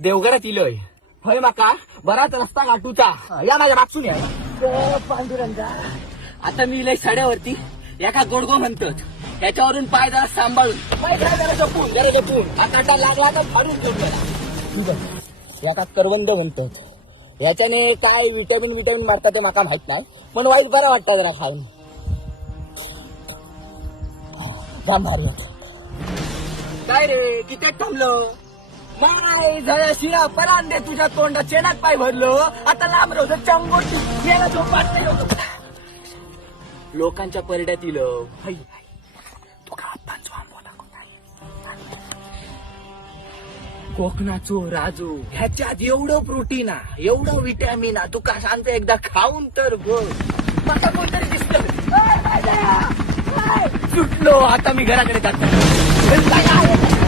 देवघरात इलोय होय माका बराच रस्ता गाठूचा या माझ्या मागसून या पांडुरंगा आता मी इलय सड्यावरती एका गोडगो म्हणतात त्याच्यावरून पाय जरा सांभाळून पाय जरा जपून आता लागला तर फाडून घेऊन याका करवंद म्हणतात याच्याने काय विटॅमिन मारतात ते माका माहित नाही पण वाईट बरं वाटतं जरा खाऊन काय रे किती थांबलो नाही जरा शिरा परान दे तुझ्या तोंडात चेनात पाय भरलो आता लांब राहतो चंगोट गेला झोपात नाही होतो लोकांच्या परड्यातील कोकणाचो राजू ह्याच्यात एवढं प्रोटीन आहे एवढं विटॅमिन आहे तुका शांत एकदा खाऊन तर बघ माझा कोणतरी दिसत सुटलो आता मी घराकडे जातो